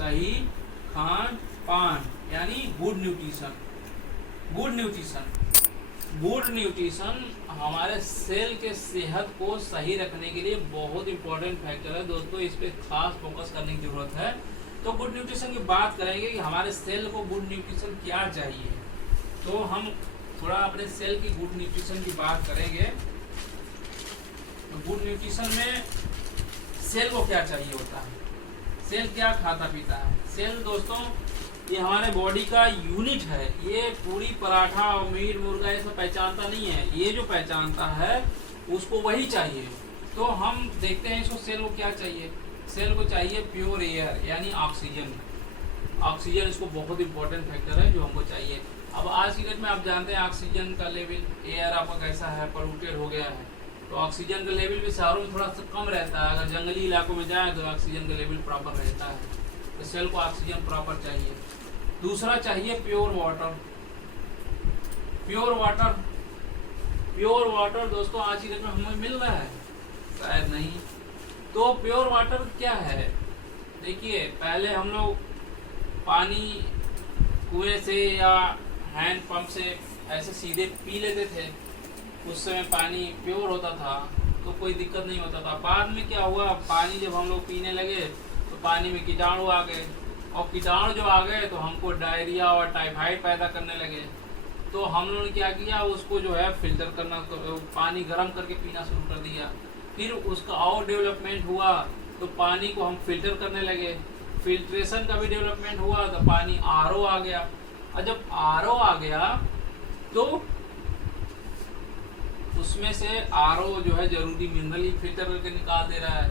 सही खान पान यानी गुड न्यूट्रिशन। गुड न्यूट्रिशन हमारे सेल के सेहत को सही रखने के लिए बहुत इंपॉर्टेंट फैक्टर है दोस्तों, इस पे खास फोकस करने की जरूरत है। तो गुड न्यूट्रिशन की बात करेंगे कि हमारे सेल को गुड न्यूट्रिशन क्या चाहिए, तो हम थोड़ा अपने सेल की गुड न्यूट्रिशन की बात करेंगे। तो गुड न्यूट्रिशन में सेल को क्या चाहिए होता है, सेल क्या खाता पीता है। सेल दोस्तों ये हमारे बॉडी का यूनिट है, ये पूरी पराठा और मीट मुर्गा ये सब पहचानता नहीं है, ये जो पहचानता है उसको वही चाहिए। तो हम देखते हैं इसको सेल को क्या चाहिए। सेल को चाहिए प्योर एयर यानी ऑक्सीजन। ऑक्सीजन इसको बहुत इंपॉर्टेंट फैक्टर है जो हमको चाहिए। अब आज की डेट में आप जानते हैं ऑक्सीजन का लेवल, एयर आपका कैसा है, पोल्यूटेड हो गया है। तो ऑक्सीजन का लेवल भी शहरों में थोड़ा सा कम रहता है, अगर जंगली इलाकों में जाए तो ऑक्सीजन का लेवल प्रॉपर रहता है। तो सेल को ऑक्सीजन प्रॉपर चाहिए। दूसरा चाहिए प्योर वाटर। प्योर वाटर दोस्तों आज की डेट में हमें मिल रहा है शायद नहीं। तो प्योर वाटर क्या है, देखिए पहले हम लोग पानी कुएं से या हैंड पंप से ऐसे सीधे पी लेते थे, उस समय पानी प्योर होता था तो कोई दिक्कत नहीं होता था। बाद में क्या हुआ, पानी जब हम लोग पीने लगे तो पानी में कीटाणु आ गए, और कीटाणु जो आ गए तो हमको डायरिया और टाइफाइड पैदा करने लगे। तो हम लोगों ने क्या किया, उसको जो है फिल्टर करना, पानी गर्म करके पीना शुरू कर दिया। फिर उसका और डेवलपमेंट हुआ तो पानी को हम फिल्टर करने लगे, फिल्ट्रेशन का भी डेवलपमेंट हुआ तो पानी आरओ आ गया। और जब आरओ आ गया तो उसमें से आरओ जो है जरूरी मिनरल ही फिल्टर करके निकाल दे रहा है।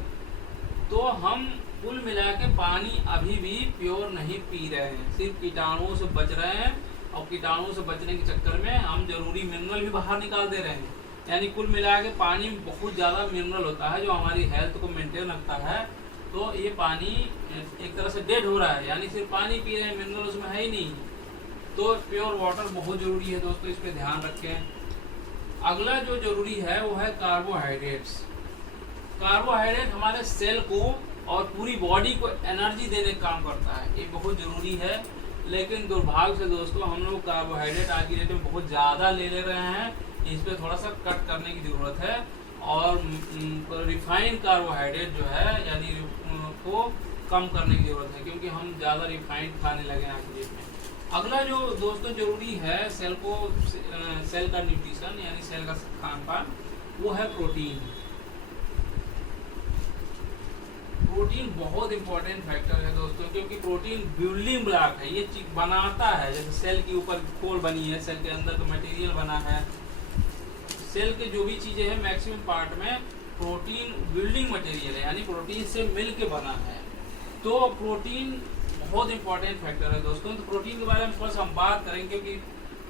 तो हम कुल मिला के पानी अभी भी प्योर नहीं पी रहे हैं, सिर्फ कीटाणुओं से बच रहे हैं, और कीटाणुओं से बचने के चक्कर में हम जरूरी मिनरल भी बाहर निकाल दे रहे हैं। यानी कुल मिला के पानी में बहुत ज़्यादा मिनरल होता है जो हमारी हेल्थ को मेंटेन रखता है। तो ये पानी एक तरह से डेड हो रहा है, यानी सिर्फ पानी पी रहे हैं, मिनरल उसमें है ही नहीं। तो प्योर वाटर बहुत ज़रूरी है दोस्तों, इस पर ध्यान रखें। अगला जो जरूरी है वो है कार्बोहाइड्रेट्स। कार्बोहाइड्रेट हमारे सेल को और पूरी बॉडी को एनर्जी देने का काम करता है, ये बहुत ज़रूरी है। लेकिन दुर्भाग्य से दोस्तों हम लोग कार्बोहाइड्रेट आज की डेट में बहुत ज़्यादा ले रहे हैं, इस पर थोड़ा सा कट करने की ज़रूरत है। और रिफाइंड कार्बोहाइड्रेट जो है यानी को कम करने की ज़रूरत है, क्योंकि हम ज़्यादा रिफाइंड खाने लगे हैं आज की डेट में। अगला जो दोस्तों जरूरी है सेल को, सेल का न्यूट्रिशन यानी सेल का खान पान, वो है प्रोटीन। प्रोटीन बहुत इंपॉर्टेंट फैक्टर है दोस्तों, क्योंकि प्रोटीन बिल्डिंग ब्लॉक है, ये चीज बनाता है। जैसे सेल के ऊपर खोल बनी है, सेल के अंदर तो मटेरियल बना है, सेल के जो भी चीजें हैं मैक्सिमम पार्ट में प्रोटीन बिल्डिंग मटेरियल है, यानी प्रोटीन से मिल के बना है। तो प्रोटीन बहुत इंपॉर्टेंट फैक्टर है दोस्तों। तो प्रोटीन के बारे में थोड़ा सा हम बात करेंगे, क्योंकि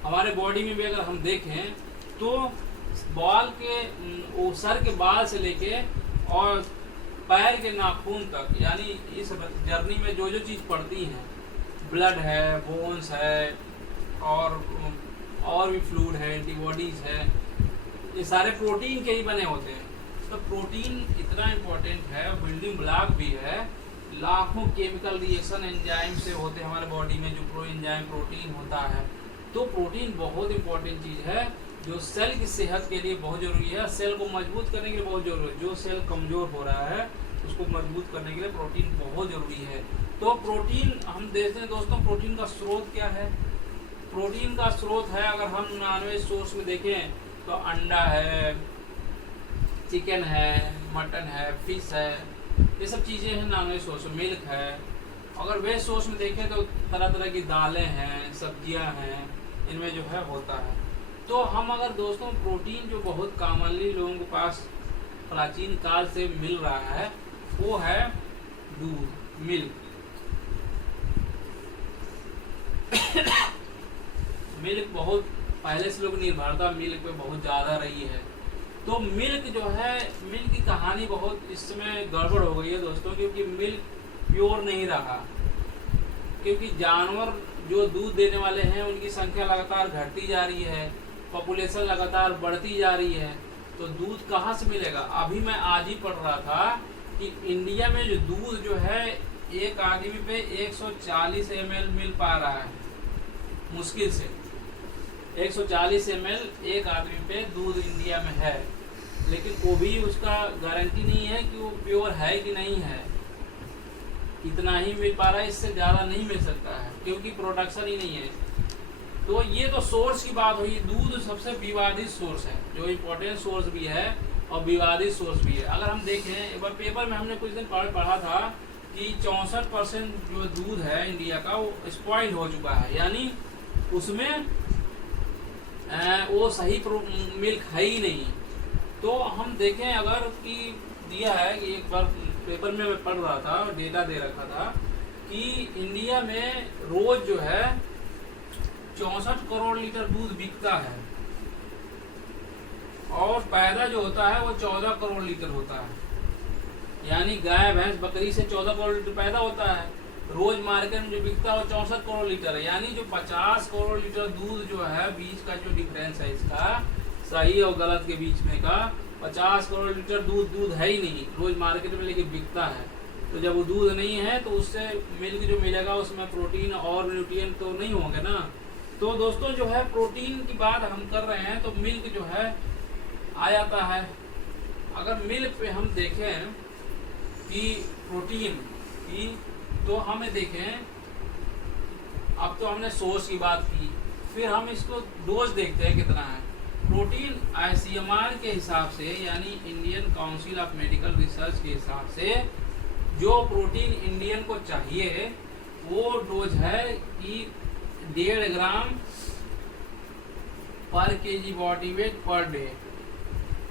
हमारे बॉडी में भी अगर हम देखें तो बाल के सर के बाल से लेके और पैर के नाखून तक, यानी इस जर्नी में जो जो चीज़ पड़ती हैं, ब्लड है, बोन्स है, और भी फ्लूइड है, एंटीबॉडीज है, ये सारे प्रोटीन के ही बने होते हैं। तो प्रोटीन इतना इम्पोर्टेंट है, बिल्डिंग ब्लॉक भी है। लाखों केमिकल रिएक्शन एंजाइम से होते हैं हमारे बॉडी में, जो एंजाइम प्रोटीन होता है। तो प्रोटीन बहुत इंपॉर्टेंट चीज़ है जो सेल की सेहत के लिए बहुत ज़रूरी है, सेल को मजबूत करने के लिए बहुत ज़रूरी है। जो सेल कमज़ोर हो रहा है उसको मजबूत करने के लिए प्रोटीन बहुत ज़रूरी है। तो प्रोटीन हम देखते हैं दोस्तों, प्रोटीन का स्रोत क्या है। प्रोटीन का स्रोत है, अगर हम नॉनवेज सोर्स में देखें तो अंडा है, चिकन है, मटन है, फिश है, ये सब चीज़ें हैं नॉनवेज सोर्स में। मिल्क है। अगर वेज सोर्स में देखें तो तरह तरह की दालें हैं, सब्जियां हैं, इनमें जो है होता है। तो हम अगर दोस्तों प्रोटीन जो बहुत कॉमनली लोगों के पास प्राचीन काल से मिल रहा है वो है दूध, मिल्क। मिल्क बहुत पहले से लोग निर्भरता मिल्क पे बहुत ज़्यादा रही है। तो मिल्क जो है, मिल्क की कहानी बहुत इस समय गड़बड़ हो गई है दोस्तों, क्योंकि मिल्क प्योर नहीं रहा, क्योंकि जानवर जो दूध देने वाले हैं उनकी संख्या लगातार घटती जा रही है, पॉपुलेशन लगातार बढ़ती जा रही है। तो दूध कहाँ से मिलेगा। अभी मैं आज ही पढ़ रहा था कि इंडिया में जो दूध जो है एक आदमी पे 140 ml मिल पा रहा है, मुश्किल से 140 ml एक आदमी पे दूध इंडिया में है, लेकिन वो भी उसका गारंटी नहीं है कि वो प्योर है कि नहीं है। इतना ही मिल पा रहा है, इससे ज़्यादा नहीं मिल सकता है क्योंकि प्रोडक्शन ही नहीं है। तो ये तो सोर्स की बात हुई। दूध सबसे विवादित सोर्स है, जो इम्पोर्टेंट सोर्स भी है और विवादित सोर्स भी है। अगर हम देखें, एक बार पेपर में हमने कुछ दिन पढ़ा था कि 64% जो दूध है इंडिया का वो स्पॉइल हो चुका है, यानी उसमें वो सही मिल्क है ही नहीं। तो हम देखें अगर कि दिया है कि एक बार पेपर में मैं पढ़ रहा था, डेटा दे रखा था कि इंडिया में रोज जो है 64 करोड़ लीटर दूध बिकता है और पैदा जो होता है वो 14 करोड़ लीटर होता है, यानी गाय भैंस बकरी से 14 करोड़ लीटर पैदा होता है। रोज मार्केट में जो बिकता है वो 64 करोड़ लीटर है, यानी जो 50 करोड़ लीटर दूध जो है, बीच का जो डिफरेंस है इसका सही और गलत के बीच में का 50 करोड़ लीटर दूध है ही नहीं, रोज मार्केट में लेके बिकता है। तो जब वो दूध नहीं है तो उससे मिल्क जो मिलेगा उसमें प्रोटीन और न्यूट्रिएंट तो नहीं होंगे ना। तो दोस्तों जो है प्रोटीन की बात हम कर रहे हैं तो मिल्क जो है आ जाता है। अगर मिल्क पे हम देखें कि प्रोटीन की, तो हमें देखें, अब तो हमने सोर्स की बात की, फिर हम इसको डोज देखते हैं कितना है। प्रोटीन ICMR के हिसाब से, यानी Indian council of medical research के हिसाब से जो प्रोटीन इंडियन को चाहिए वो डोज है कि 1.5 ग्राम पर KG body weight per day,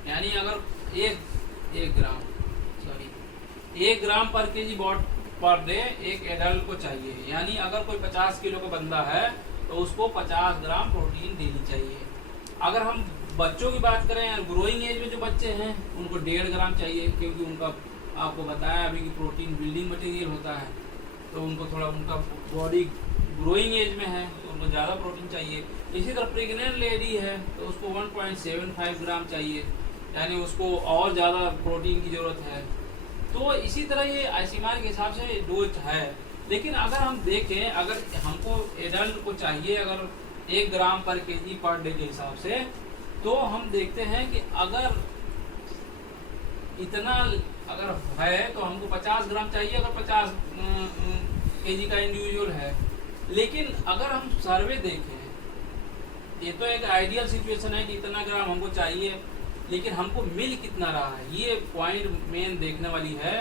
यानी अगर 1 ग्राम पर केजी पर डे एक एडल्ट को चाहिए। यानी अगर कोई 50 किलो का बंदा है तो उसको 50 ग्राम प्रोटीन देनी चाहिए। अगर हम बच्चों की बात करें, ग्रोइंग एज में जो बच्चे हैं उनको 1.5 ग्राम चाहिए, क्योंकि उनका आपको बताया अभी कि प्रोटीन बिल्डिंग मटेरियल होता है, तो उनको थोड़ा उनका बॉडी ग्रोइंग एज में है तो उनको ज़्यादा प्रोटीन चाहिए। इसी तरह प्रेग्नेंट लेडी है तो उसको 1.75 ग्राम चाहिए, यानी उसको और ज़्यादा प्रोटीन की ज़रूरत है। तो इसी तरह ये ICMR के हिसाब से डोज है। लेकिन अगर हम देखें, अगर हमको एडल्ट को चाहिए अगर 1 ग्राम पर केजी पर डे के हिसाब से, तो हम देखते हैं कि अगर इतना अगर है तो हमको 50 ग्राम चाहिए अगर 50 केजी का इंडिविजुअल है। लेकिन अगर हम सर्वे देखें, ये तो एक आइडियल सिचुएशन है कि इतना ग्राम हमको चाहिए, लेकिन हमको मिल कितना रहा है, ये पॉइंट मेन देखने वाली है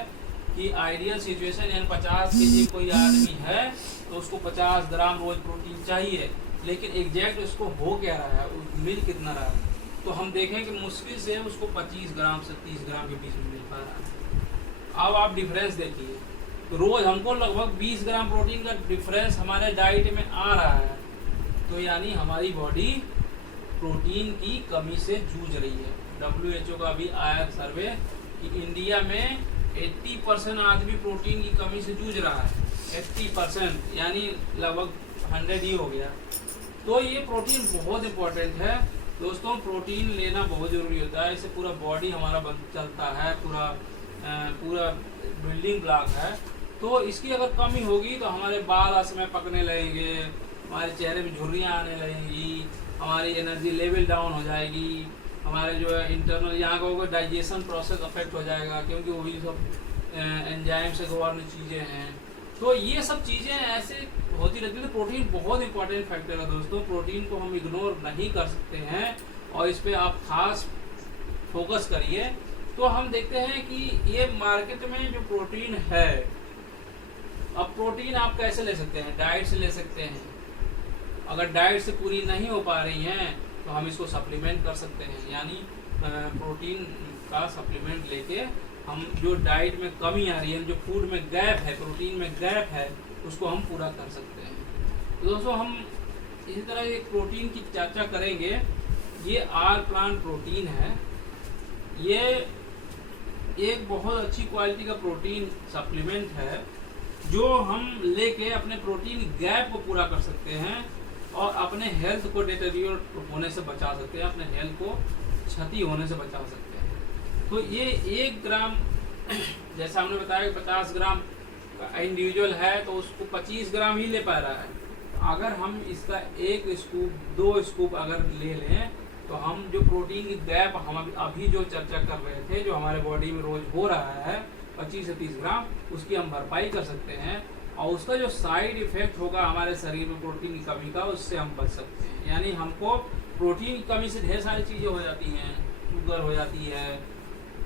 कि आइडियल सिचुएशन यानी 50 केजी कोई आदमी है तो उसको 50 ग्राम रोज प्रोटीन चाहिए, लेकिन एग्जैक्ट उसको हो क्या रहा है, मिल कितना रहा है, तो हम देखें कि मुश्किल से उसको 25 ग्राम से 30 ग्राम के बीच में मिल पा रहा है। अब आप डिफरेंस देखिए, तो रोज हमको लगभग 20 ग्राम प्रोटीन का डिफरेंस हमारे डाइट में आ रहा है, तो यानी हमारी बॉडी प्रोटीन की कमी से जूझ रही है। WHO का भी आया सर्वे कि इंडिया में 80% आदमी प्रोटीन की कमी से जूझ रहा है। 80% यानी लगभग 100 ही हो गया। तो ये प्रोटीन बहुत इम्पोर्टेंट है दोस्तों, प्रोटीन लेना बहुत ज़रूरी होता है, इससे पूरा बॉडी हमारा चलता है, पूरा बिल्डिंग ब्लॉक है। तो इसकी अगर कमी होगी तो हमारे बाल असमय पकने लगेंगे, हमारे चेहरे में झुर्रियाँ आने लगेंगी, हमारी एनर्जी लेवल डाउन हो जाएगी, हमारे जो है इंटरनल यहाँ का डाइजेशन प्रोसेस अफेक्ट हो जाएगा, क्योंकि वही सब एंजाइम से गवर्न चीज़ें हैं। तो ये सब चीज़ें ऐसे होती रहती है। तो प्रोटीन बहुत इंपॉर्टेंट फैक्टर है दोस्तों, प्रोटीन को हम इग्नोर नहीं कर सकते हैं और इस पर आप खास फोकस करिए। तो हम देखते हैं कि ये मार्केट में जो प्रोटीन है, अब प्रोटीन आप कैसे ले सकते हैं, डाइट से ले सकते हैं। अगर डाइट से पूरी नहीं हो पा रही हैं तो हम इसको सप्लीमेंट कर सकते हैं, यानी प्रोटीन का सप्लीमेंट लेके हम जो डाइट में कमी आ रही है, जो फूड में गैप है, प्रोटीन में गैप है, उसको हम पूरा कर सकते हैं। तो दोस्तों हम इसी तरह एक प्रोटीन की चर्चा करेंगे। ये आर प्लांट प्रोटीन है, ये एक बहुत अच्छी क्वालिटी का प्रोटीन सप्लीमेंट है जो हम लेके अपने प्रोटीन गैप को पूरा कर सकते हैं और अपने हेल्थ को डिटेरियोरेट होने से बचा सकते हैं, अपने हेल्थ को क्षति होने से बचा सकते हैं। तो ये 1 ग्राम जैसा हमने बताया कि 50 ग्राम इंडिविजुअल है तो उसको 25 ग्राम ही ले पा रहा है। अगर हम इसका 1 स्कूप 2 स्कूप अगर ले लें तो हम जो प्रोटीन की गैप हम अभी जो चर्चा कर रहे थे, जो हमारे बॉडी में रोज हो रहा है 25 से 30 ग्राम, उसकी हम भरपाई कर सकते हैं। और उसका जो साइड इफेक्ट होगा हमारे शरीर में प्रोटीन की कमी का, उससे हम बच सकते हैं। यानी हमको प्रोटीन की कमी से ढेर सारी चीज़ें हो जाती हैं, शुगर हो जाती है,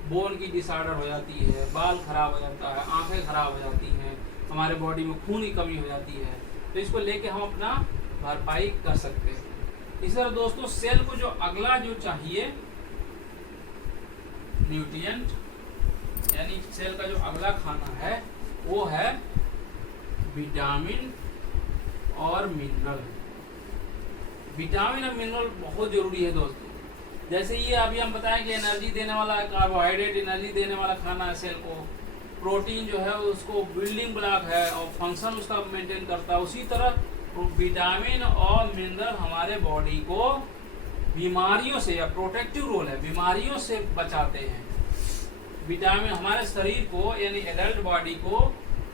बोन की डिसऑर्डर हो जाती है, बाल खराब हो जाता है, आंखें खराब हो जाती हैं, हमारे बॉडी में खून की कमी हो जाती है। तो इसको लेके हम अपना भरपाई कर सकते हैं। इस तरह दोस्तों सेल को जो अगला जो चाहिए न्यूट्रिएंट, यानी सेल का जो अगला खाना है वो है विटामिन और मिनरल। विटामिन और मिनरल बहुत जरूरी है दोस्तों। जैसे ये अभी हम बताएं कि एनर्जी देने वाला कार्बोहाइड्रेट एनर्जी देने वाला खाना है सेल को, प्रोटीन जो है उसको बिल्डिंग ब्लॉक है और फंक्शन उसका मेंटेन करता है, उसी तरह विटामिन और मिनरल हमारे बॉडी को बीमारियों से, या प्रोटेक्टिव रोल है, बीमारियों से बचाते हैं। विटामिन हमारे शरीर को यानी एडल्ट बॉडी को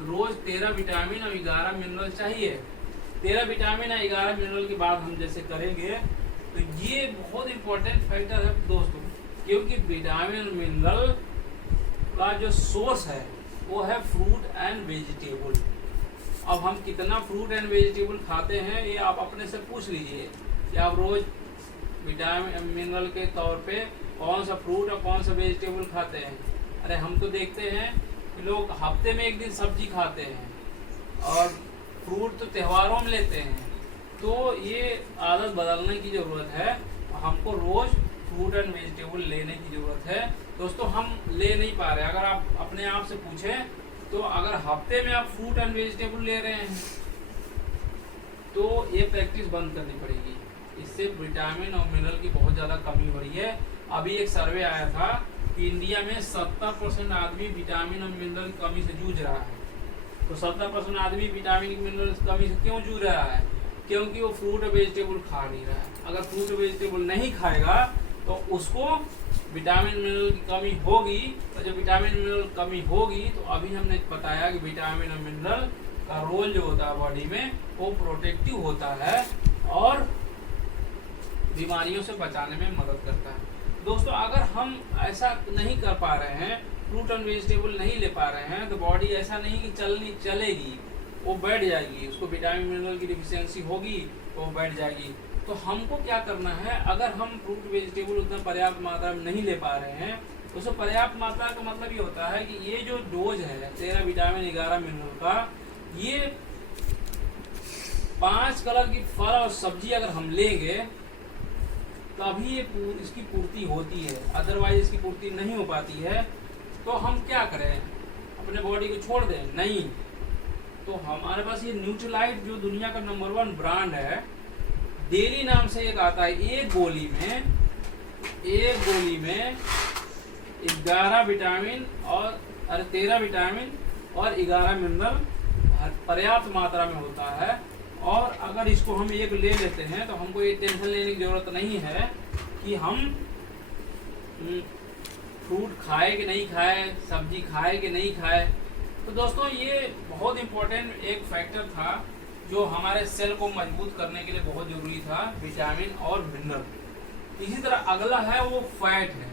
रोज 13 विटामिन और 11 मिनरल चाहिए। 13 विटामिन और 11 मिनरल की बात हम जैसे करेंगे तो ये बहुत इंपॉर्टेंट फैक्टर है दोस्तों, क्योंकि विटामिन और मिनरल का जो सोर्स है वो है फ्रूट एंड वेजिटेबल। अब हम कितना फ्रूट एंड वेजिटेबल खाते हैं ये आप अपने से पूछ लीजिए कि आप रोज विटामिन मिनरल के तौर पे कौन सा फ्रूट और कौन सा वेजिटेबल खाते हैं। अरे हम तो देखते हैं कि लोग हफ्ते में एक दिन सब्जी खाते हैं और फ्रूट तो त्योहारों में लेते हैं। तो ये आदत बदलने की ज़रूरत है, हमको रोज़ फ्रूट एंड वेजिटेबल लेने की ज़रूरत है। दोस्तों हम ले नहीं पा रहे। अगर आप अपने आप से पूछें तो अगर हफ्ते में आप फ्रूट एंड वेजिटेबल ले रहे हैं तो ये प्रैक्टिस बंद करनी पड़ेगी। इससे विटामिन और मिनरल की बहुत ज़्यादा कमी हो रही है। अभी एक सर्वे आया था कि इंडिया में 70% आदमी विटामिन और मिनरल की कमी से जूझ रहा है। तो 70% आदमी विटामिन मिनरल की कमी से क्यों जूझ रहा है? क्योंकि वो फ्रूट और वेजिटेबल खा नहीं रहा है। अगर फ्रूट और वेजिटेबल नहीं खाएगा तो उसको विटामिन मिनरल की कमी होगी, और जब विटामिन मिनरल कमी होगी तो अभी हमने बताया कि विटामिन और मिनरल का रोल जो होता है बॉडी में वो प्रोटेक्टिव होता है और बीमारियों से बचाने में मदद करता है। दोस्तों अगर हम ऐसा नहीं कर पा रहे हैं, फ्रूट एंड वेजिटेबल नहीं ले पा रहे हैं, तो बॉडी ऐसा नहीं कि चलेगी, वो बैठ जाएगी, उसको विटामिन मिनरल की डिफिशियंसी होगी तो वो बैठ जाएगी। तो हमको क्या करना है, अगर हम फ्रूट वेजिटेबल उतना पर्याप्त मात्रा में नहीं ले पा रहे हैं तो उसमें पर्याप्त मात्रा का मतलब ये होता है कि ये जो डोज है 13 विटामिन 11 मिनरल का, ये 5 कलर की फल और सब्जी अगर हम लेंगे तभी ये इसकी पूर्ति होती है, अदरवाइज इसकी पूर्ति नहीं हो पाती है। तो हम क्या करें, अपने बॉडी को छोड़ दें? नहीं। तो हमारे पास ये न्यूट्रीलाइट जो दुनिया का नंबर 1 ब्रांड है, डेली नाम से एक आता है। एक गोली में 11 विटामिन और 13 विटामिन और 11 मिनरल पर्याप्त मात्रा में होता है। और अगर इसको हम एक ले लेते हैं तो हमको ये टेंशन लेने की जरूरत नहीं है कि हम फ्रूट खाए कि नहीं खाए, सब्जी खाए कि नहीं खाए। तो दोस्तों ये बहुत इम्पोर्टेंट एक फैक्टर था जो हमारे सेल को मजबूत करने के लिए बहुत जरूरी था, विटामिन और मिनरल। इसी तरह अगला है वो फैट है।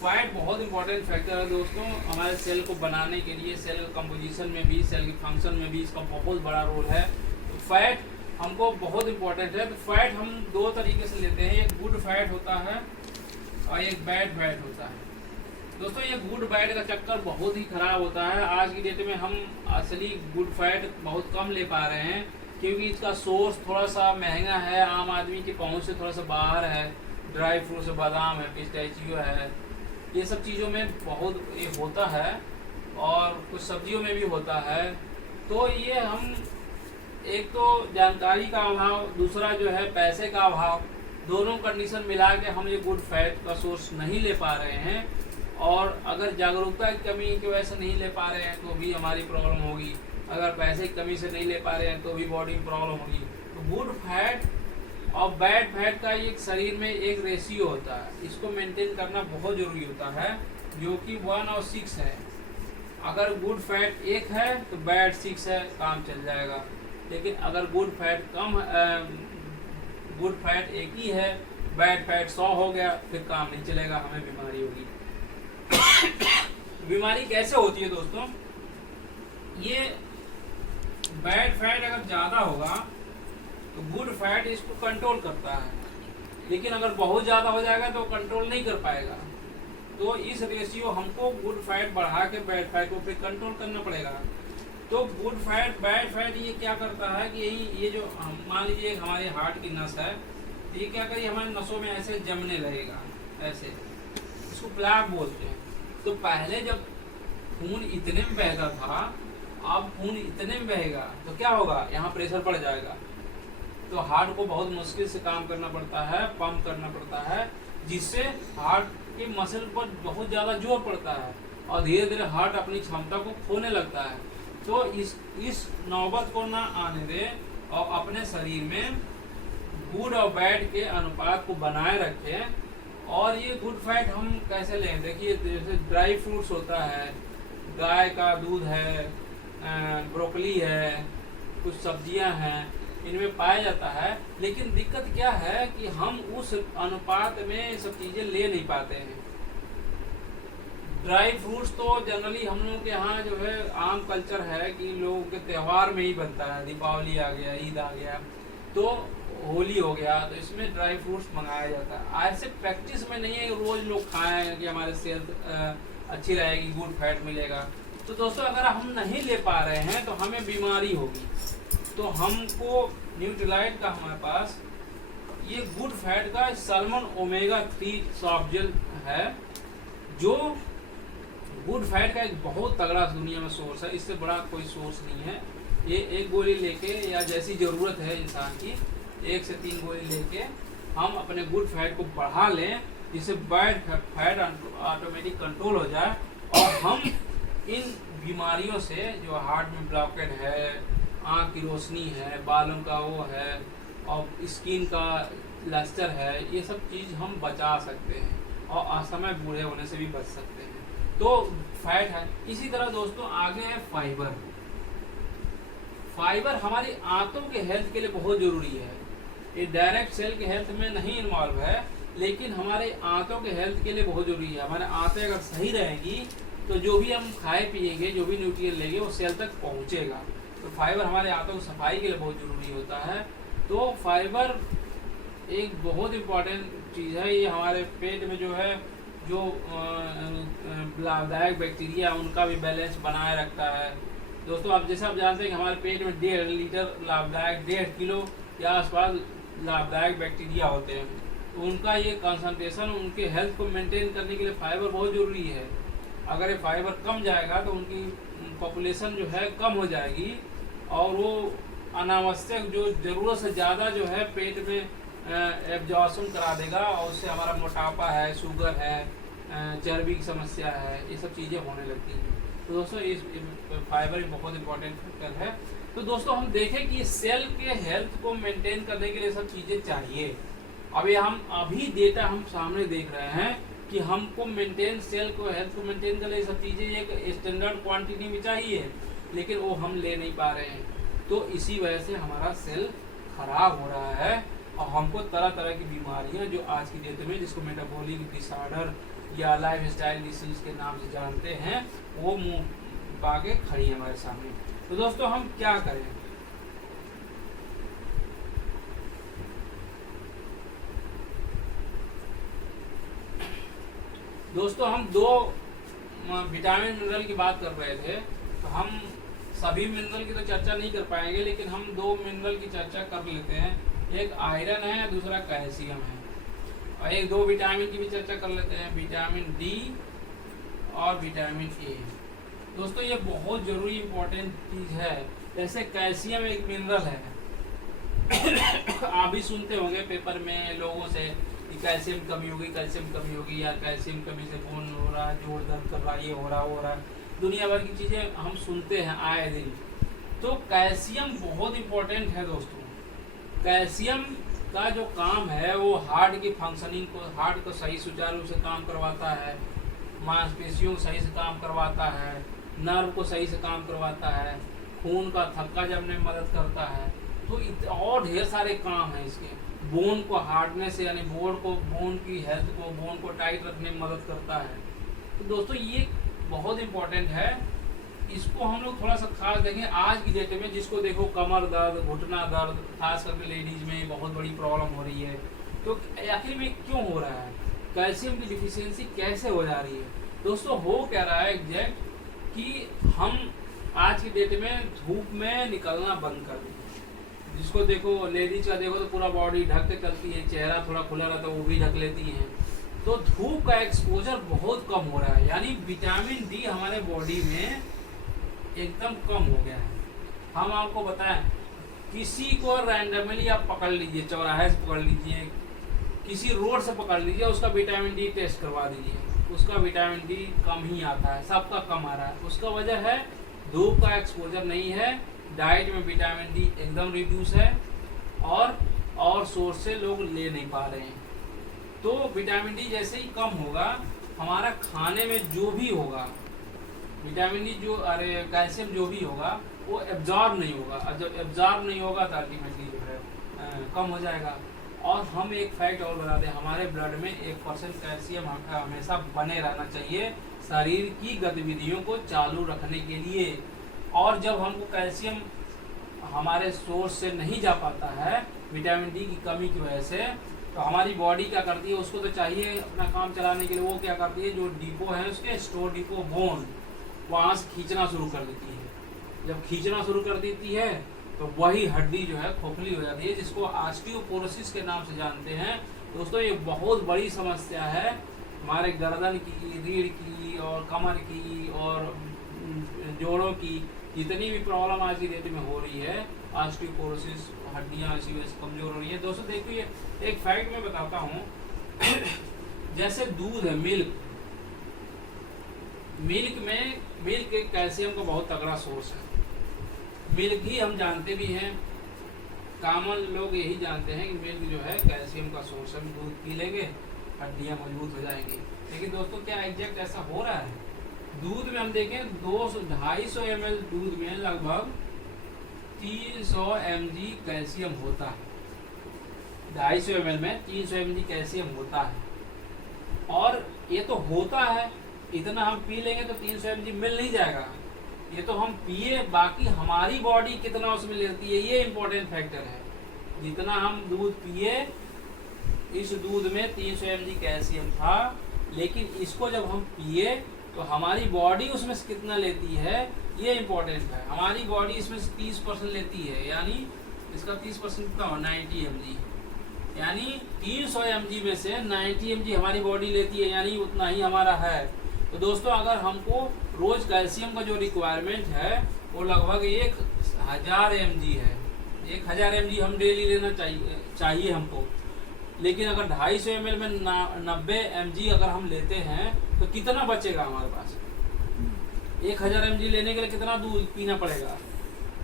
फैट बहुत इंपॉर्टेंट फैक्टर है दोस्तों हमारे सेल को बनाने के लिए, सेल कंपोजिशन में भी, सेल के फंक्शन में भी इसका बहुत बड़ा रोल है। तो फैट हमको बहुत इंपॉर्टेंट है। तो फैट हम 2 तरीके से लेते हैं, एक गुड फैट होता है और एक बैड फैट होता है। दोस्तों ये गुड फैट का चक्कर बहुत ही खराब होता है। आज की डेट में हम असली गुड फैट बहुत कम ले पा रहे हैं क्योंकि इसका सोर्स थोड़ा सा महंगा है, आम आदमी की पहुंच से थोड़ा सा बाहर है। ड्राई फ्रूट्स, बादाम है, पिस्ताचियो है, ये सब चीज़ों में बहुत ये होता है और कुछ सब्जियों में भी होता है। तो ये हम एक तो जानकारी का अभाव, दूसरा जो है पैसे का अभाव, दोनों कंडीशन मिला के हम ये गुड फैट का सोर्स नहीं ले पा रहे हैं। और अगर जागरूकता की कमी की वजह से नहीं ले पा रहे हैं तो भी हमारी प्रॉब्लम होगी, अगर पैसे की कमी से नहीं ले पा रहे हैं तो भी बॉडी में प्रॉब्लम होगी। तो गुड फैट और बैड फैट का एक शरीर में एक रेशियो होता है, इसको मेंटेन करना बहुत ज़रूरी होता है, जो कि 1 और 6 है। अगर गुड फैट 1 है तो बैड 6 है, काम चल जाएगा। लेकिन अगर गुड फैट 1 ही है, बैड फैट 100 हो गया, फिर काम नहीं चलेगा, हमें बीमारी होगी। बीमारी कैसे होती है दोस्तों? ये बैड फैट अगर ज़्यादा होगा तो गुड फैट इसको कंट्रोल करता है, लेकिन अगर बहुत ज़्यादा हो जाएगा तो कंट्रोल नहीं कर पाएगा। तो इस रेशियो हमको गुड फैट बढ़ा के बैड फैट को फिर कंट्रोल करना पड़ेगा। तो गुड फैट बैड फैट ये क्या करता है कि ये जो मान लीजिए हमारे हार्ट की नस है, तो ये क्या करिए हमारे नसों में ऐसे जमने लगेगा, ऐसे, इसको प्लैक बोलते हैं। तो पहले जब खून इतने में बहता था, अब खून इतने में बहेगा तो क्या होगा, यहाँ प्रेशर बढ़ जाएगा। तो हार्ट को बहुत मुश्किल से काम करना पड़ता है, पंप करना पड़ता है, जिससे हार्ट के मसल पर बहुत ज़्यादा जोर पड़ता है और धीरे धीरे हार्ट अपनी क्षमता को खोने लगता है। तो इस नौबत को ना आने दे और अपने शरीर में गुड और बैड के अनुपात को बनाए रखें। और ये गुड फैट हम कैसे लें? देखिए, जैसे ड्राई फ्रूट्स होता है, गाय का दूध है, ब्रोकली है, कुछ सब्जियां हैं, इनमें पाया जाता है। लेकिन दिक्कत क्या है कि हम उस अनुपात में सब चीज़ें ले नहीं पाते हैं। ड्राई फ्रूट्स तो जनरली हम लोग के यहाँ जो है आम कल्चर है कि लोगों के त्यौहार में ही बनता है। दीपावली आ गया, ईद आ गया, तो होली हो गया, तो इसमें ड्राई फ्रूट्स मंगाया जाता है। ऐसे प्रैक्टिस में नहीं है रोज़ लोग खाएं कि हमारे सेहत अच्छी रहेगी, गुड फैट मिलेगा। तो दोस्तों, अगर हम नहीं ले पा रहे हैं तो हमें बीमारी होगी। तो हमको न्यूट्रीलाइट का हमारे पास ये गुड फैट का सल्मन ओमेगा 3 सॉफ्ट जेल है, जो गुड फैट का एक बहुत तगड़ा दुनिया में सोर्स है। इससे बड़ा कोई सोर्स नहीं है। ये एक गोली लेके, या जैसी ज़रूरत है इंसान की, 1 से 3 गोली लेके हम अपने गुड फैट को बढ़ा लें, जिससे बैड फैट ऑटोमेटिक कंट्रोल हो जाए और हम इन बीमारियों से, जो हार्ट में ब्लॉकेड है, आँख की रोशनी है, बालों का वो है और स्किन का लस्टर है, ये सब चीज़ हम बचा सकते हैं और असमय बूढ़े होने से भी बच सकते हैं। तो फैट है। इसी तरह दोस्तों आगे है फाइबर। फाइबर हमारी आंतों के हेल्थ के लिए बहुत ज़रूरी है। ये डायरेक्ट सेल के हेल्थ में नहीं इन्वॉल्व है, लेकिन हमारे आंतों के हेल्थ के लिए बहुत ज़रूरी है। हमारे आंतें अगर सही रहेंगी तो जो भी हम खाए पिएंगे, जो भी न्यूट्रिएंट लेंगे, वो सेल तक पहुँचेगा। तो फाइबर हमारे आंतों की सफाई के लिए बहुत ज़रूरी होता है। तो फाइबर एक बहुत इम्पॉर्टेंट चीज़ है। ये हमारे पेट में जो है, जो लाभदायक बैक्टीरिया, उनका भी बैलेंस बनाए रखता है। दोस्तों, आप जैसे आप जानते हैं कि हमारे पेट में 1.5 लीटर लाभदायक, 1.5 किलो के आसपास लाभदायक बैक्टीरिया होते हैं। तो उनका ये कंसंट्रेशन, उनके हेल्थ को मेंटेन करने के लिए फाइबर बहुत ज़रूरी है। अगर ये फाइबर कम जाएगा तो उनकी पॉपुलेशन जो है कम हो जाएगी और वो अनावश्यक, जो ज़रूरत से ज़्यादा जो है पेट में एब्जॉर्प्शन करा देगा और उससे हमारा मोटापा है, शुगर है, चर्बी की समस्या है, ये सब चीज़ें होने लगती हैं। तो दोस्तों, इस फाइबर एक बहुत इंपॉर्टेंट फैक्टर है। तो दोस्तों, हम देखें कि सेल के हेल्थ को मेंटेन करने के लिए सब चीज़ें चाहिए। अभी हम डेटा हम सामने देख रहे हैं कि हमको मेंटेन, सेल को हेल्थ को मेंटेन करने सब चीज़ें एक स्टैंडर्ड क्वांटिटी में चाहिए, लेकिन वो हम ले नहीं पा रहे हैं। तो इसी वजह से हमारा सेल खराब हो रहा है और हमको तरह तरह की बीमारियां, जो आज की डेट में जिसको मेटाबॉलिक डिसऑर्डर या लाइफ स्टाइल डिसीज के नाम से जानते हैं, वो मुंह पाके खड़ी है हमारे सामने। तो दोस्तों, हम क्या करें? दोस्तों, हम 2 विटामिन मिनरल की बात कर रहे थे, तो हम सभी मिनरल की तो चर्चा नहीं कर पाएंगे, लेकिन हम 2 मिनरल की चर्चा कर लेते हैं। एक आयरन है, दूसरा कैल्शियम है, और एक 2 विटामिन की भी चर्चा कर लेते हैं, विटामिन डी और विटामिन ए। दोस्तों, ये बहुत ज़रूरी इंपॉर्टेंट चीज़ है। जैसे कैल्शियम एक मिनरल है। आप भी सुनते होंगे पेपर में लोगों से कि कैल्शियम कमी होगी, कैल्शियम कमी होगी, या कैल्शियम कमी से खून हो रहा है, जोड़ दर्द कर रहा है, ये हो रहा वो हो रहा है। दुनिया भर की चीज़ें हम सुनते हैं आए दिन। तो कैल्शियम बहुत इंपॉर्टेंट है दोस्तों। कैल्शियम का जो काम है वो हार्ट की फंक्शनिंग को, हार्ट को सही सुचारू रूप से काम करवाता है, मांसपेशियों को सही से काम करवाता है, नर्व को सही से काम करवाता है, खून का थक्का जमने में मदद करता है। तो और ढेर सारे काम हैं इसके। बोन को हार्डनेस यानी बोन की हेल्थ को, बोन को टाइट रखने में मदद करता है। तो दोस्तों ये बहुत इम्पोर्टेंट है, इसको हम लोग थोड़ा सा खास देखें। आज की डेट में जिसको देखो कमर दर्द, घुटना दर्द, खास करके लेडीज में बहुत बड़ी प्रॉब्लम हो रही है। तो आखिर में क्यों हो रहा है, कैल्शियम की डिफिशियंसी कैसे हो जा रही है? दोस्तों हो क्या रहा है एग्जैक्ट कि हम आज की डेट में धूप में निकलना बंद कर दें। जिसको देखो लेडीज का देखो तो पूरा बॉडी ढक के चलती है, चेहरा थोड़ा खुला रहता है वो भी ढक लेती हैं। तो धूप का एक्सपोजर बहुत कम हो रहा है, यानी विटामिन डी हमारे बॉडी में एकदम कम हो गया है। हम आपको बताएं, किसी को रैंडमली आप पकड़ लीजिए, चौराहे से पकड़ लीजिए, किसी रोड से पकड़ लीजिए, उसका विटामिन डी टेस्ट करवा दीजिए, उसका विटामिन डी कम ही आता है, सबका कम आ रहा है। उसका वजह है धूप का एक्सपोजर नहीं है, डाइट में विटामिन डी एकदम रिड्यूस है, और सोर्स से लोग ले नहीं पा रहे हैं। तो विटामिन डी जैसे ही कम होगा, हमारा खाने में जो भी होगा विटामिन डी कैल्शियम जो भी होगा वो एब्जॉर्ब नहीं होगा, और जब एब्जॉर्ब नहीं होगा तो अल्टीमेटली जो है कम हो जाएगा। और हम एक फैक्ट और बता दें, हमारे ब्लड में 1% कैल्शियम हमेशा बने रहना चाहिए शरीर की गतिविधियों को चालू रखने के लिए। और जब हमको कैल्शियम हमारे सोर्स से नहीं जा पाता है विटामिन डी की कमी की वजह से, तो हमारी बॉडी क्या करती है, उसको तो चाहिए अपना काम चलाने के लिए, वो क्या करती है, जो डिपो है उसके स्टोर डिपो बोन, वहाँ से खींचना शुरू कर देती है। जब खींचना शुरू कर देती है तो वही हड्डी जो है खोखली हो जाती है, जिसको ऑस्टियोपोरोसिस के नाम से जानते हैं। दोस्तों ये बहुत बड़ी समस्या है हमारे गर्दन की, रीढ़ की और कमर की और जोड़ों की, जितनी भी प्रॉब्लम आज की डेट में हो रही है, ऑस्टियोपोरोसिस, हड्डियाँ इसी वजह से कमजोर हो रही है। दोस्तों देखिए एक फैक्ट मैं बताता हूँ जैसे दूध है, मिल्क एक कैल्शियम का बहुत तगड़ा सोर्स है। मिल्क ही हम जानते भी हैं, कॉमन लोग यही जानते हैं कि मिल्क जो है कैल्शियम का सोर्स है, दूध पी लेंगे हड्डियाँ मजबूत हो जाएंगी। लेकिन दोस्तों क्या एग्जैक्ट ऐसा हो रहा है? दूध में हम देखें 250 ml दूध में लगभग 300 mg कैल्शियम होता है। 250 ml में 300 mg कैल्शियम होता है, और ये तो होता है, इतना हम पी लेंगे तो 300 mg मिल नहीं जाएगा, ये तो हम पिए, बाकी हमारी बॉडी कितना उसमें लेती है ये इम्पोर्टेंट फैक्टर है। जितना हम दूध पिए, इस दूध में 300 mg कैल्शियम था, लेकिन इसको जब हम पिए तो हमारी बॉडी उसमें से कितना लेती है ये इम्पोर्टेंट है। हमारी बॉडी इसमें से 30% लेती है, यानी इसका 30% कितना हो, 90 mg, यानी 300 mg में से 90 mg हमारी बॉडी लेती है, यानी उतना ही हमारा है। तो दोस्तों अगर हमको रोज कैल्शियम का जो रिक्वायरमेंट है वो लगभग 1000 mg है, 1000 mg हम डेली लेना चाहिए हमको। लेकिन अगर 250 ml में 90 mg अगर हम लेते हैं तो कितना बचेगा हमारे पास? 1000 mg लेने के लिए कितना दूध पीना पड़ेगा?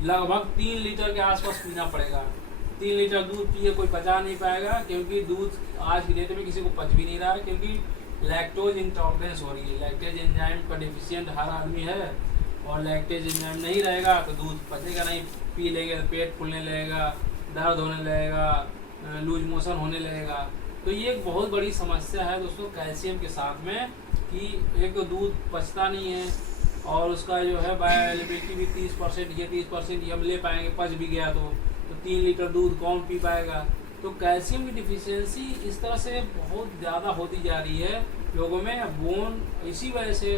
लगभग 3 लीटर के आसपास पीना पड़ेगा। 3 लीटर दूध पिए कोई पचा नहीं पाएगा, क्योंकि दूध आज की डेट में किसी को पच भी नहीं रहा है, क्योंकि लैक्टोज इंटॉलरेंस हो रही है। लैक्टेज एंजाइम का डिफिशिएंट हर आदमी है, और लैक्टेज एंजाइम नहीं रहेगा तो दूध पचेगा नहीं, पी लेंगे तो पेट फूलने लगेगा, दर्द होने लगेगा, लूज मोशन होने लगेगा। तो ये एक बहुत बड़ी समस्या है दोस्तों कैल्शियम के साथ में, कि एक तो दूध पचता नहीं है, और उसका जो है बायोअवेलेबिलिटी भी 30%, ये 30% हम ले पाएंगे, पच भी गया तो 3 लीटर दूध कौन पी पाएगा? तो कैल्शियम की डिफिशियंसी इस तरह से बहुत ज़्यादा होती जा रही है लोगों में। बोन इसी वजह से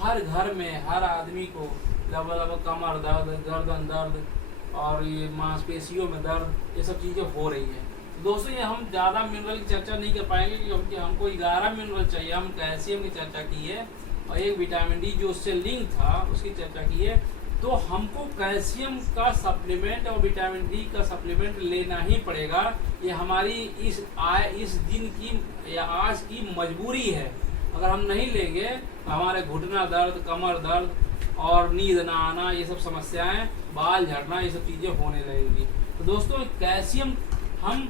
हर घर में हर आदमी को लगभग कमर दर्द, गर्दन दर्द और ये मांसपेशियों में दर्द, ये सब चीज़ें हो रही हैं। दोस्तों ये हम ज़्यादा मिनरल की चर्चा नहीं कर पाएंगे, क्योंकि हमको 11 मिनरल चाहिए। हम कैल्शियम की चर्चा की है और एक विटामिन डी जो उससे लिंक था उसकी चर्चा की है। तो हमको कैल्शियम का सप्लीमेंट और विटामिन डी का सप्लीमेंट लेना ही पड़ेगा। ये हमारी इस दिन की या आज की मजबूरी है। अगर हम नहीं लेंगे तो हमारे घुटना दर्द, कमर दर्द और नींद ना आना, ये सब समस्याएं, बाल झड़ना, ये सब चीज़ें होने लगेंगी। तो दोस्तों कैल्शियम हम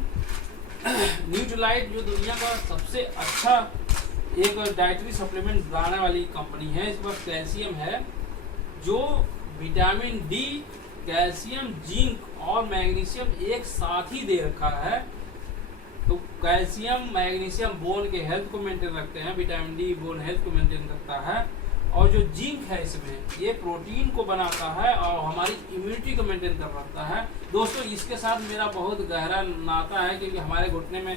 न्यूट्रीलाइट जो दुनिया का सबसे अच्छा एक डाइटरी सप्लीमेंट बनाने वाली कंपनी है, इस पर कैल्शियम है। जो विटामिन डी, कैल्शियम, जिंक और मैग्नीशियम एक साथ ही दे रखा है। तो कैल्शियम, मैग्नीशियम बोन के हेल्थ को मेंटेन रखते हैं, विटामिन डी बोन हेल्थ को मेंटेन रखता है, और जो जिंक है इसमें ये प्रोटीन को बनाता है और हमारी इम्यूनिटी को मेंटेन कर रखता है। दोस्तों इसके साथ मेरा बहुत गहरा नाता है, क्योंकि हमारे घुटने में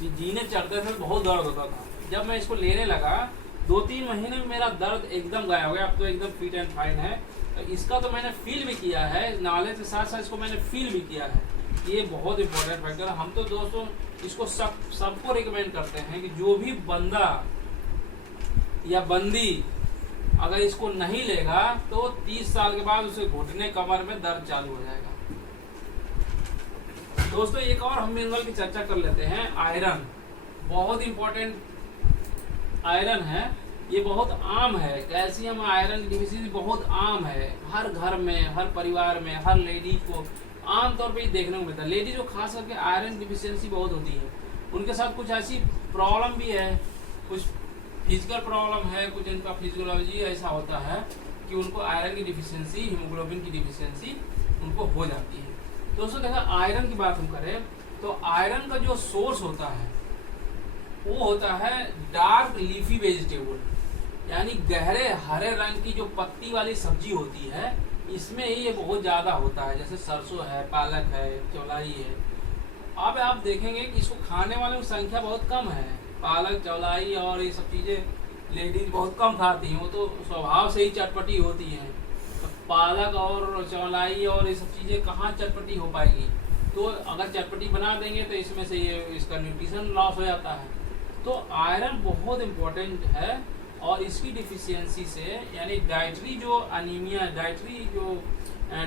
जीने चढ़ते थे बहुत दर्द होता था। जब मैं इसको लेने लगा 2-3 महीने में मेरा दर्द एकदम गायब हो गया, अब तो एकदम फिट एंड फाइन है। तो इसका तो मैंने फील भी किया है, नॉलेज के साथ साथ इसको मैंने फील भी किया है। ये बहुत इंपॉर्टेंट फैक्टर है। हम तो दोस्तों इसको सबको रिकमेंड करते हैं कि जो भी बंदा या बंदी अगर इसको नहीं लेगा तो 30 साल के बाद उसे घुटने कमर में दर्द चालू हो जाएगा। दोस्तों एक और हम मिनरल की चर्चा कर लेते हैं, आयरन। बहुत इंपॉर्टेंट आयरन है, ये बहुत आम है। कैल्शियम आयरन की डिफिशियंसी बहुत आम है, हर घर में, हर परिवार में, हर लेडीज को आमतौर पे देखने को मिलता है। लेडीज को खास करके आयरन डिफिशियंसी बहुत होती है। उनके साथ कुछ ऐसी प्रॉब्लम भी है, कुछ फिजिकल प्रॉब्लम है, कुछ इनका फिजियोलॉजी ऐसा होता है कि उनको आयरन की डिफिशियंसी, हीमोग्लोबिन की डिफिशियंसी उनको हो जाती है। दोस्तों देखा, आयरन की बात हम करें तो आयरन का जो सोर्स होता है वो होता है डार्क लीफी वेजिटेबल, यानी गहरे हरे रंग की जो पत्ती वाली सब्जी होती है, इसमें ही ये बहुत ज़्यादा होता है। जैसे सरसों है, पालक है, चौलाई है। अब आप देखेंगे कि इसको खाने वालों की संख्या बहुत कम है। पालक, चौलाई और ये सब चीज़ें लेडीज बहुत कम खाती हैं, वो तो स्वभाव से ही चटपटी होती हैं। तो पालक और चौलाई और ये सब चीज़ें कहाँ चटपटी हो पाएगी। तो अगर चटपटी बना देंगे तो इसमें से ये इसका न्यूट्रिशन लॉस हो जाता है। तो आयरन बहुत इम्पोर्टेंट है, और इसकी डिफिशियंसी से, यानी डाइटरी जो अनीमिया, डाइटरी जो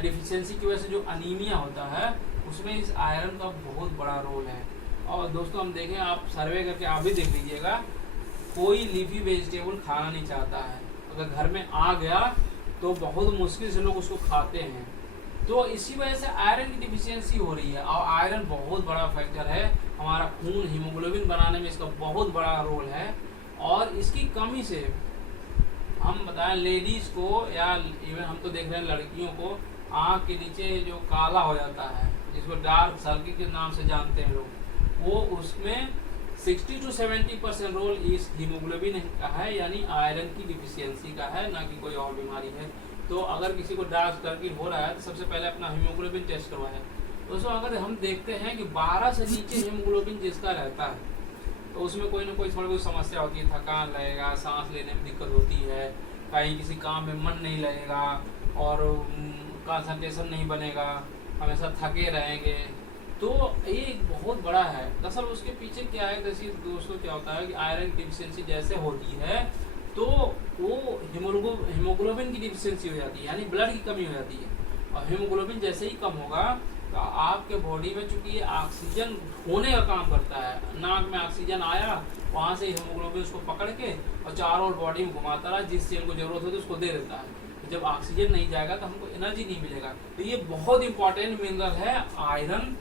डिफिशियंसी की वजह से जो अनीमिया होता है, उसमें इस आयरन का बहुत बड़ा रोल है। और दोस्तों हम देखें, आप सर्वे करके आप भी देख लीजिएगा, कोई लीफी वेजिटेबल खाना नहीं चाहता है। अगर घर में आ गया तो बहुत मुश्किल से लोग उसको खाते हैं। तो इसी वजह से आयरन की डिफिशियंसी हो रही है। और आयरन बहुत बड़ा फैक्टर है, हमारा खून, हीमोग्लोबिन बनाने में इसका बहुत बड़ा रोल है। और इसकी कमी से हम बताएं लेडीज को, या इवन हम तो देख रहे हैं लड़कियों को, आँख के नीचे जो काला हो जाता है, जिसको डार्क सर्किल के नाम से जानते हैं लोग, वो उसमें 60 to 70% रोल इस हीमोग्लोबिन का है, यानी आयरन की डिफिशियंसी का है, ना कि कोई और बीमारी है। तो अगर किसी को डार्क सर्किल हो रहा है तो सबसे पहले अपना हीमोग्लोबिन टेस्ट करवाएं। दोस्तों अगर हम देखते हैं कि 12 से नीचे हीमोग्लोबिन जिसका रहता है तो उसमें कोई ना कोई थोड़ी बहुत समस्या होती है, थकान लगेगा, सांस लेने में दिक्कत होती है, कहीं किसी काम में मन नहीं लगेगा, और कंसंट्रेशन नहीं बनेगा, हमेशा थके रहेंगे। तो ये एक बहुत बड़ा है। दरअसल उसके पीछे क्या है, जैसे दोस्तों क्या होता है कि आयरन डिफिशियंसी जैसे होती है तो वो हीमोग्लोबिन की डिफिशियंसी हो जाती है, यानी ब्लड की कमी हो जाती है। और हीमोग्लोबिन जैसे ही कम होगा तो आपके बॉडी में, चूंकि ये ऑक्सीजन होने का काम करता है, नाक में ऑक्सीजन आया, वहाँ से हीमोग्लोबिन उसको पकड़ के और चारों ओर बॉडी में घुमाता रहा, जिससे हमको जरूरत होती है उसको दे देता है। जब ऑक्सीजन नहीं जाएगा तो हमको एनर्जी नहीं मिलेगा। तो ये बहुत इंपॉर्टेंट मिनरल है आयरन,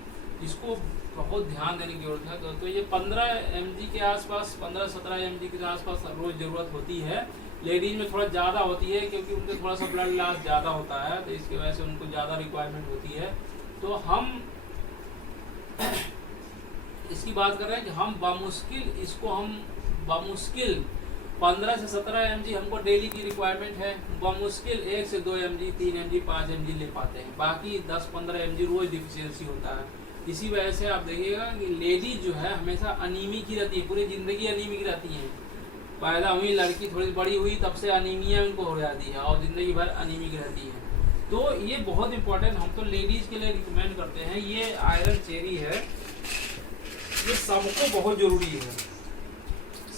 इसको बहुत ध्यान देने की जरूरत है। तो ये 15 mg के आसपास, 15-17 mg के आसपास रोज जरूरत होती है। लेडीज में थोड़ा ज़्यादा होती है, क्योंकि उनका थोड़ा सा ब्लड लॉस ज़्यादा होता है, तो इसकी वजह से उनको ज़्यादा रिक्वायरमेंट होती है। तो हम इसकी बात कर रहे हैं कि हम बमुश्किल 15 से 17 mg हमको डेली की रिक्वायरमेंट है। बमुश्किल 1 से 2 mg, 3 mg, 5 mg ले पाते हैं, बाकी 10-15 mg रोज डिफिशियंसी होता है। इसी वजह से आप देखिएगा कि लेडीज जो है हमेशा अनीमिक ही रहती है, पूरी जिंदगी अनीमिक रहती हैं। पैदा हुई लड़की थोड़ी बड़ी हुई तब से अनीमिया उनको हो जाती है और ज़िंदगी भर अनीमिक रहती है। तो ये बहुत इंपॉर्टेंट, हम तो लेडीज़ के लिए रिकमेंड करते हैं। ये आयरन चेरी है, ये सबको बहुत ज़रूरी है,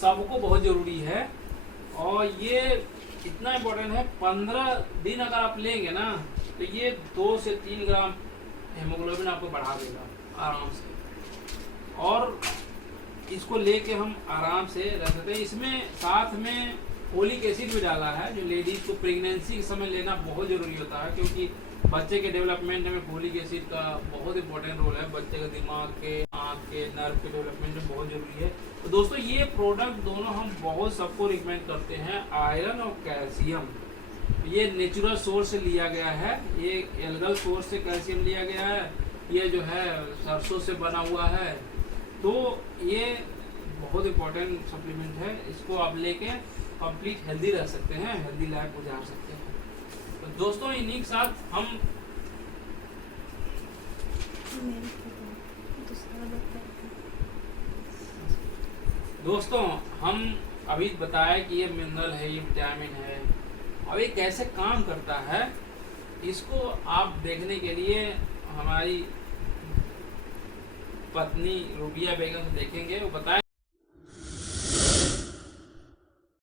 सबको बहुत ज़रूरी है। और ये इतना इम्पोर्टेंट है, 15 दिन अगर आप लेंगे ना तो ये 2 से 3 ग्राम हेमोग्लोबिन आपको बढ़ा देगा आराम से। और इसको लेके हम आराम से रह सकते हैं। इसमें साथ में फोलिक एसिड भी डाला है, जो लेडीज़ को प्रेगनेंसी के समय लेना बहुत ज़रूरी होता है, क्योंकि बच्चे के डेवलपमेंट में फोलिक एसिड का बहुत इंपॉर्टेंट रोल है। बच्चे के दिमाग के, आँख के, नर्व के डेवलपमेंट में बहुत ज़रूरी है। तो दोस्तों ये प्रोडक्ट दोनों हम बहुत सबको रिकमेंड करते हैं, आयरन और कैल्शियम। ये नेचुरल सोर्स से लिया गया है, ये एल्गल सोर्स से कैल्शियम लिया गया है, ये जो है सरसों से बना हुआ है। तो ये बहुत इम्पोर्टेंट सप्लीमेंट है, इसको आप लेके कंप्लीट हेल्दी रह सकते हैं, हेल्दी लाइफ गुजार सकते हैं। तो दोस्तों इन्हीं के साथ हम अभी बताया कि ये मिनरल है, ये विटामिन है, अब ये कैसे काम करता है इसको आप देखने के लिए हमारी पत्नी रूबिया बेगम से देखेंगे। वो बताया